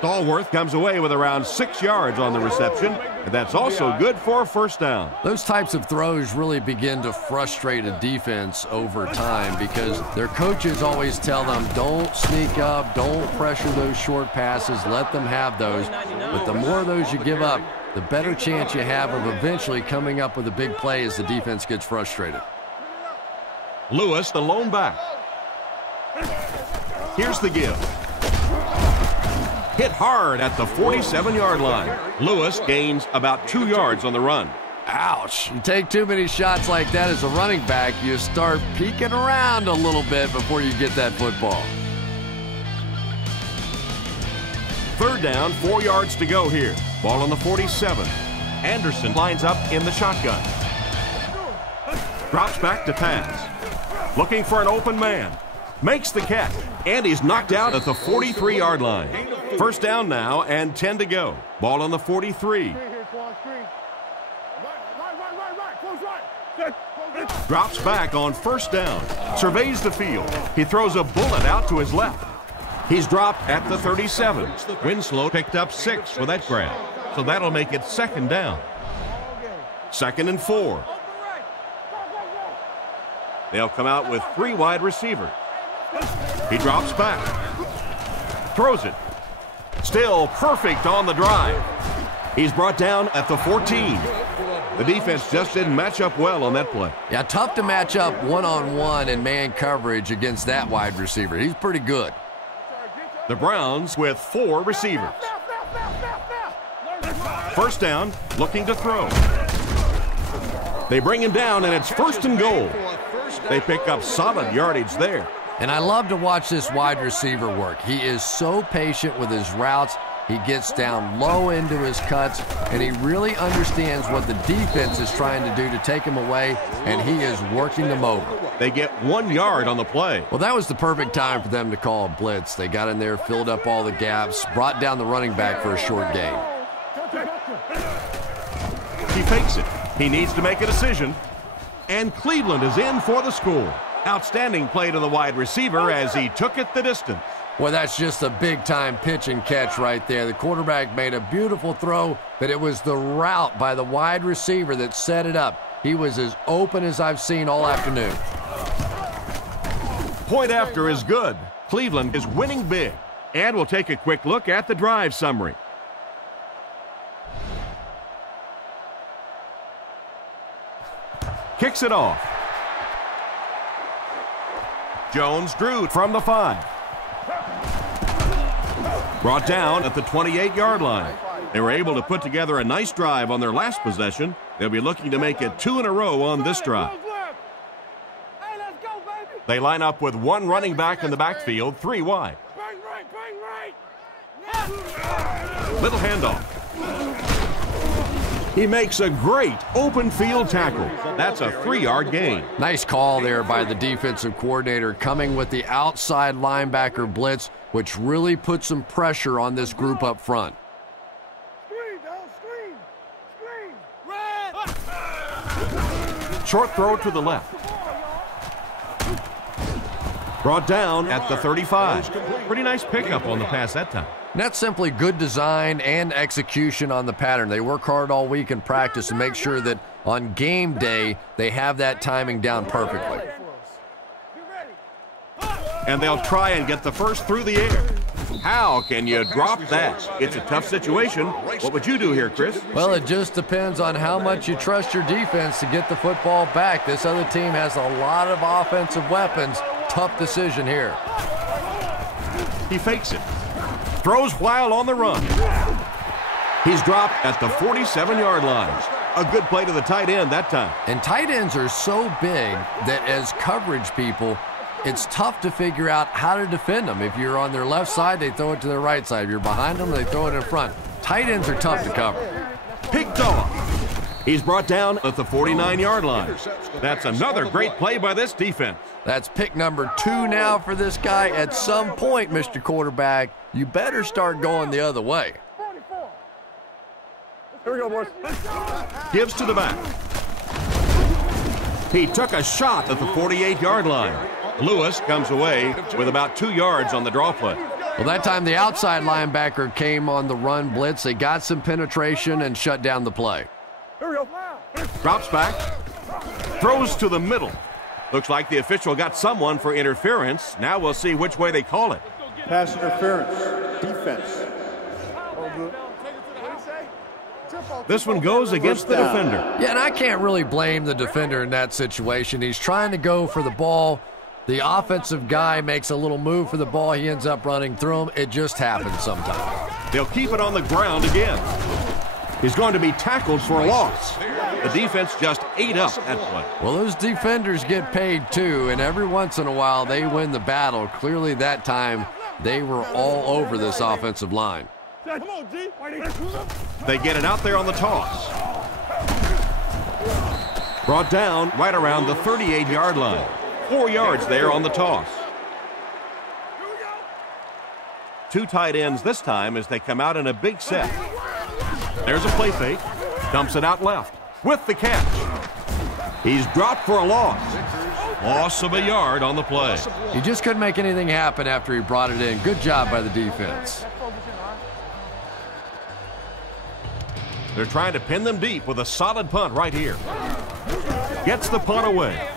Stallworth comes away with around 6 yards on the reception, and that's also good for a first down. Those types of throws really begin to frustrate a defense over time because their coaches always tell them, don't sneak up, don't pressure those short passes, let them have those. But the more of those you give up, the better chance you have of eventually coming up with a big play as the defense gets frustrated. Lewis, the lone back. Here's the give. Hit hard at the 47-yard line. Lewis gains about 2 yards on the run. Ouch. You take too many shots like that as a running back, you start peeking around a little bit before you get that football. 3rd down, 4 yards to go here. Ball on the 47. Anderson lines up in the shotgun. Drops back to pass. Looking for an open man. Makes the catch. And he's knocked out at the 43-yard line. First down now and 10 to go. Ball on the 43. Drops back on first down. Surveys the field. He throws a bullet out to his left. He's dropped at the 37. Winslow picked up 6 for that grab. So that'll make it 2nd down. 2nd and 4. They'll come out with 3 wide receivers. He drops back. Throws it. Still perfect on the drive. He's brought down at the 14. The defense just didn't match up well on that play. Yeah, tough to match up one-on-one in man coverage against that wide receiver. He's pretty good. The Browns with 4 receivers. First down, looking to throw. They bring him down, and it's 1st and goal. They pick up solid yardage there. And I love to watch this wide receiver work. He is so patient with his routes. He gets down low into his cuts, and he really understands what the defense is trying to do to take him away, and he is working them over. They get 1 yard on the play. Well, that was the perfect time for them to call a blitz. They got in there, filled up all the gaps, brought down the running back for a short gain. He fakes it. He needs to make a decision. And Cleveland is in for the score. Outstanding play to the wide receiver as he took it the distance. Well, that's just a big-time pitch and catch right there. The quarterback made a beautiful throw, but it was the route by the wide receiver that set it up. He was as open as I've seen all afternoon. Point after is good. Cleveland is winning big. And we'll take a quick look at the drive summary. Kicks it off. Jones drew from the 5. Brought down at the 28-yard line. They were able to put together a nice drive on their last possession. They'll be looking to make it 2 in a row on this drive. They line up with 1 running back in the backfield, 3 wide. Little handoff. He makes a great open field tackle. That's a 3-yard gain. Nice call there by the defensive coordinator, coming with the outside linebacker blitz, which really put some pressure on this group up front. Short throw to the left. Brought down at the 35. Pretty nice pickup on the pass that time. And that's simply good design and execution on the pattern. They work hard all week in practice to make sure that on game day they have that timing down perfectly. And they'll try and get the first through the air. How can you drop that? It's a tough situation. What would you do here, Chris? Well, it just depends on how much you trust your defense to get the football back. This other team has a lot of offensive weapons. Tough decision here. He fakes it. Throws while on the run. He's dropped at the 47-yard line. A good play to the tight end that time. And tight ends are so big that as coverage people, it's tough to figure out how to defend them. If you're on their left side, they throw it to their right side. If you're behind them, they throw it in front. Tight ends are tough to cover. Picked off. He's brought down at the 49-yard line. That's another great play by this defense. That's pick number 2 now for this guy. At some point, Mr. Quarterback, you better start going the other way. Here we go, boys. Gives to the back. He took a shot at the 48-yard line. Lewis comes away with about 2 yards on the draw play. Well, that time the outside linebacker came on the run blitz. They got some penetration and shut down the play. Here we go. Drops back. Throws to the middle. Looks like the official got someone for interference. Now we'll see which way they call it. Pass interference. Defense. This one goes against the defender. Yeah, and I can't really blame the defender in that situation. He's trying to go for the ball. The offensive guy makes a little move for the ball. He ends up running through him. It just happens sometimes. They'll keep it on the ground again. He's going to be tackled for a loss. The defense just ate up that play. Well, those defenders get paid too, and every once in a while they win the battle. Clearly that time they were all over this offensive line. Come on, G. They get it out there on the toss. Brought down right around the 38-yard line. 4 yards there on the toss. 2 tight ends this time as they come out in a big set. There's a play fake. Dumps it out left with the catch. He's dropped for a loss. Loss of a yard on the play. He just couldn't make anything happen after he brought it in. Good job by the defense. They're trying to pin them deep with a solid punt right here. Gets the punt away.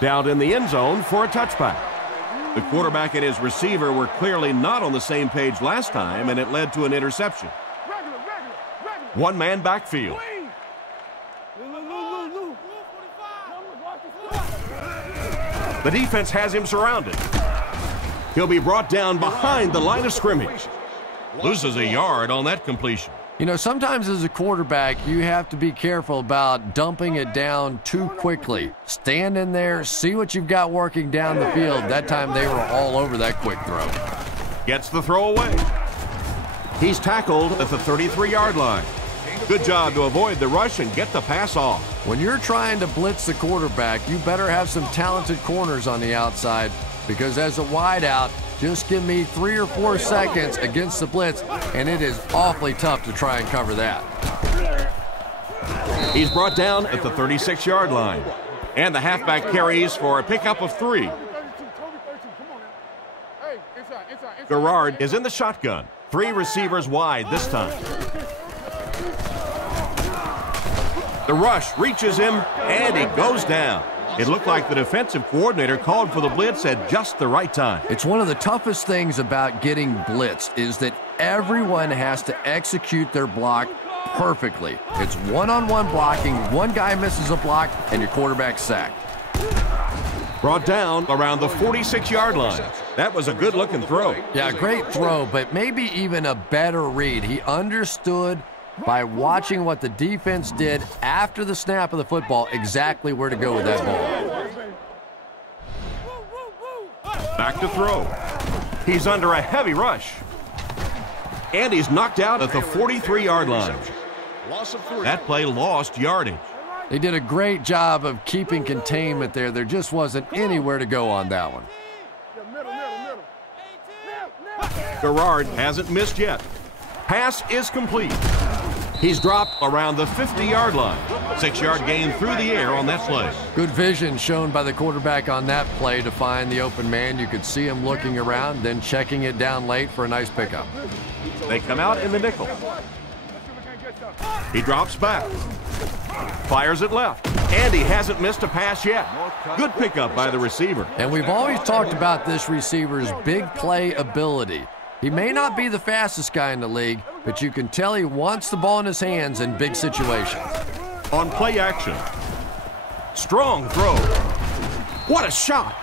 Down in the end zone for a touchback. The quarterback and his receiver were clearly not on the same page last time, and it led to an interception. One-man backfield. The defense has him surrounded. He'll be brought down behind the line of scrimmage. Loses a yard on that completion. You know, sometimes as a quarterback, you have to be careful about dumping it down too quickly. Stand in there, see what you've got working down the field. That time they were all over that quick throw. Gets the throw away. He's tackled at the 33-yard line. Good job to avoid the rush and get the pass off. When you're trying to blitz the quarterback, you better have some talented corners on the outside, because as a wideout, just give me 3 or 4 seconds against the blitz, and it is awfully tough to try and cover that. He's brought down at the 36-yard line. And the halfback carries for a pickup of 3. Garrard is in the shotgun. 3 receivers wide this time. The rush reaches him, and he goes down. It looked like the defensive coordinator called for the blitz at just the right time. It's one of the toughest things about getting blitzed is that everyone has to execute their block perfectly. It's one-on-one blocking. One guy misses a block, and your quarterback's sacked. Brought down around the 46-yard line. That was a good-looking throw. Yeah, great throw, but maybe even a better read. He understood by watching what the defense did after the snap of the football exactly where to go with that ball. Back to throw. He's under a heavy rush. And he's knocked out at the 43-yard line. That play lost yardage. They did a great job of keeping containment there. There just wasn't anywhere to go on that one. Garrard hasn't missed yet. Pass is complete. He's dropped around the 50-yard line. 6-yard gain through the air on that play. Good vision shown by the quarterback on that play to find the open man. You could see him looking around, then checking it down late for a nice pickup. They come out in the nickel. He drops back. Fires it left. And he hasn't missed a pass yet. Good pickup by the receiver. And we've always talked about this receiver's big play ability. He may not be the fastest guy in the league, but you can tell he wants the ball in his hands in big situations. On play action. Strong throw. What a shot.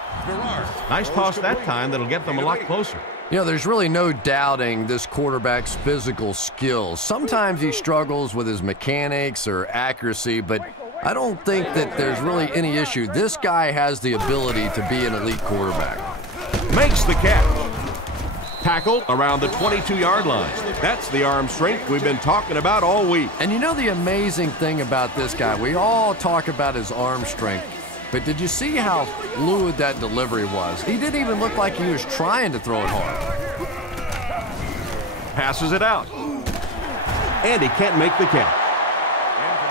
Nice toss that time that'll get them a lot closer. You know, there's really no doubting this quarterback's physical skills. Sometimes he struggles with his mechanics or accuracy, but I don't think that there's really any issue. This guy has the ability to be an elite quarterback. Makes the catch. Tackled around the 22-yard line. That's the arm strength we've been talking about all week. And you know the amazing thing about this guy, we all talk about his arm strength, but did you see how fluid that delivery was? He didn't even look like he was trying to throw it hard. Passes it out. And he can't make the catch.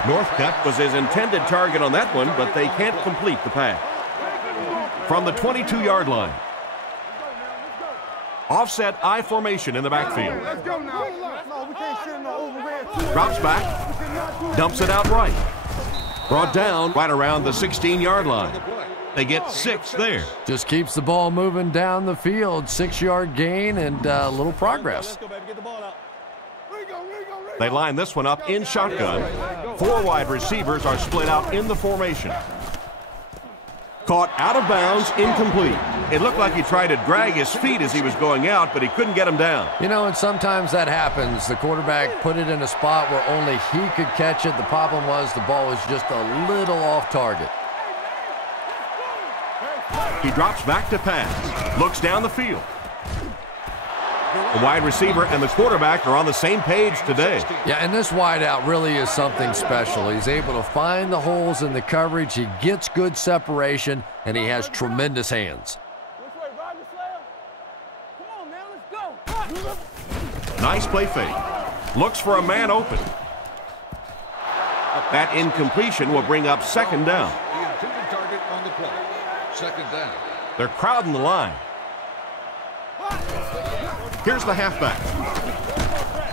Northcutt was his intended target on that one, but they can't complete the pass. From the 22-yard line. Offset I formation in the backfield. Drops back. Dumps it out right. Brought down right around the 16-yard line. They get 6 there. Just keeps the ball moving down the field. 6-yard gain and a little progress. They line this one up in shotgun. 4 wide receivers are split out in the formation. Caught out of bounds, incomplete. It looked like he tried to drag his feet as he was going out, but he couldn't get him down. You know, and sometimes that happens. The quarterback put it in a spot where only he could catch it. The problem was the ball was just a little off target. He drops back to pass. Looks down the field. The wide receiver and the quarterback are on the same page today. Yeah, and this wideout really is something special. He's able to find the holes in the coverage. He gets good separation, and he has tremendous hands. Nice play fake. Looks for a man open. That incompletion will bring up 2nd down. They're crowding the line. Here's the halfback.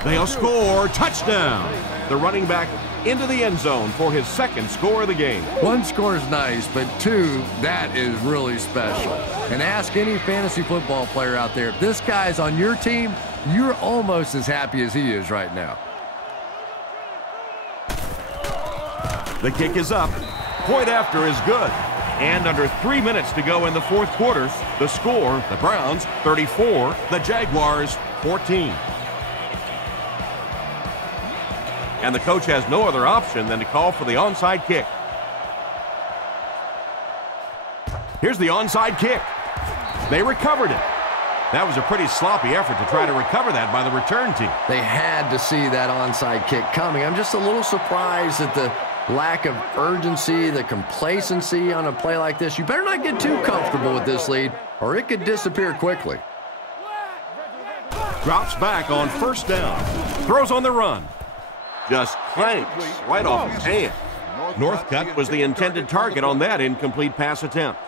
They'll score. Touchdown. The running back into the end zone for his 2nd score of the game. 1 score is nice, but 2, that is really special. And ask any fantasy football player out there, if this guy's on your team, you're almost as happy as he is right now. The kick is up. Point after is good. And under 3 minutes to go in the 4th quarter, the score, the Browns 34, the Jaguars 14. And the coach has no other option than to call for the onside kick. Here's the onside kick. They recovered it. That was a pretty sloppy effort to try to recover that by the return team. They had to see that onside kick coming. I'm just a little surprised at the lack of urgency, the complacency on a play like this. You better not get too comfortable with this lead, or it could disappear quickly. Drops back on 1st down. Throws on the run. Just clanks right off his hand. Northcutt was the intended target on that incomplete pass attempt.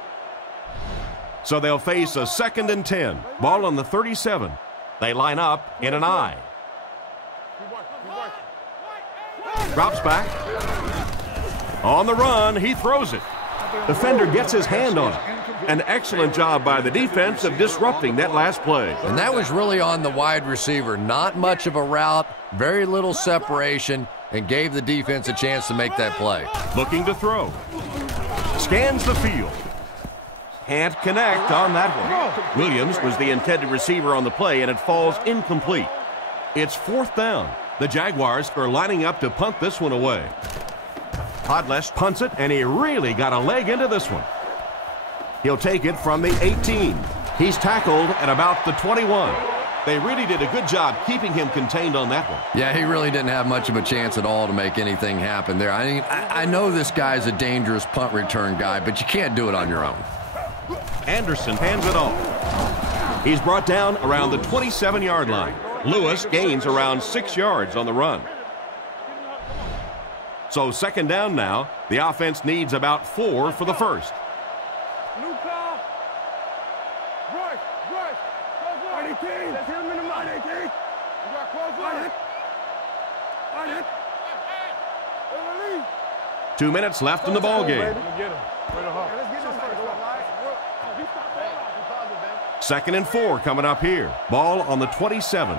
So they'll face a 2nd and 10. Ball on the 37. They line up in an I. Drops back. On the run, he throws it. Defender gets his hand on it. An excellent job by the defense of disrupting that last play. And that was really on the wide receiver. Not much of a route, very little separation, and gave the defense a chance to make that play. Looking to throw. Scans the field. Can't connect on that one. Williams was the intended receiver on the play, and it falls incomplete. It's 4th down. The Jaguars are lining up to punt this one away. Podles punts it, and he really got a leg into this one. He'll take it from the 18. He's tackled at about the 21. They really did a good job keeping him contained on that one. Yeah, he really didn't have much of a chance at all to make anything happen there. I mean, I know this guy's a dangerous punt return guy, but you can't do it on your own. Anderson hands it off. He's brought down around the 27-yard line. Lewis gains around 6 yards on the run. So second down now. The offense needs about 4 for the first. New call. Rush. Close one. 18. Let's hit him in the mouth. 18. You got close one. On it. 2 minutes left in the ball game. Let's get him. Second and 4 coming up here. Ball on the 27.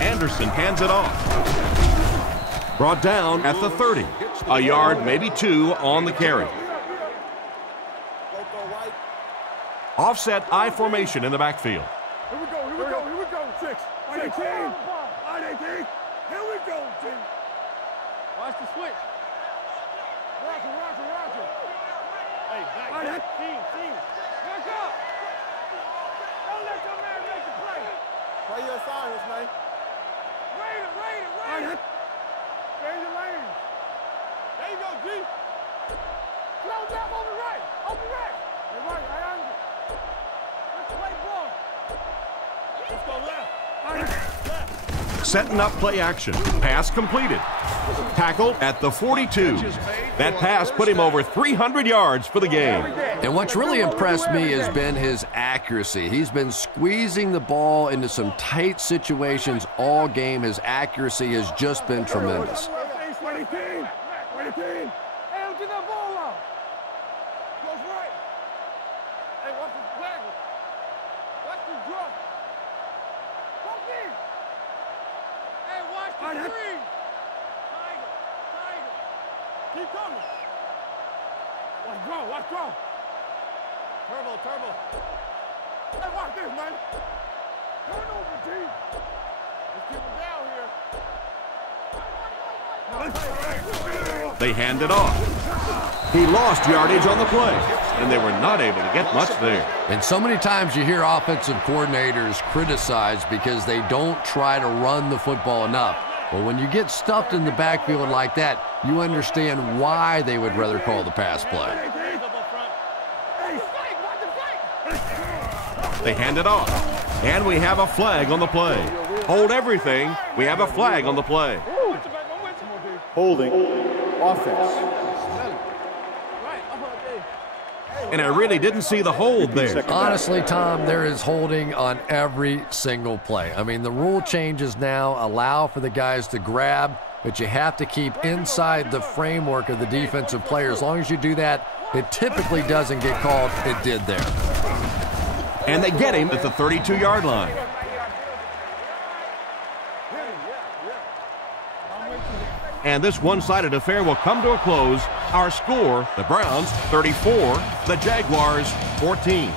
Anderson hands it off. Brought down at the 30. A yard, maybe 2 on the carry. Offset I formation in the backfield. Here we go. 6. 18. 18. Here we go, team. Watch the switch. Roger. Hey, back. Team. Back up. Don't let your man make the play. Play your assignments, man. Raid it. Change the lane. There you go, G. Slow down, open right. Hey, right, I am. Let's play ball. Let's go left. Setting up play action. Pass completed. Tackled at the 42. That pass put him over 300 yards for the game. And what's really impressed me has been his accuracy. He's been squeezing the ball into some tight situations all game. His accuracy has just been tremendous. Keep coming. Watch draw. Turbo. Hey, watch this, man. Turn over, team. Let's keep him down here. They hand it off. He lost yardage on the play, and they were not able to get much there. And so many times you hear offensive coordinators criticized because they don't try to run the football enough. Well, when you get stuffed in the backfield like that, you understand why they would rather call the pass play. They hand it off, and we have a flag on the play. Hold everything. We have a flag on the play. Holding. Offense. And I really didn't see the hold there. Honestly, Tom, there is holding on every single play. I mean, the rule changes now allow for the guys to grab, but you have to keep inside the framework of the defensive player. As long as you do that, it typically doesn't get called. It did there. And they get him at the 32-yard line. And this one-sided affair will come to a close. Our score, the Browns 34, the Jaguars 14.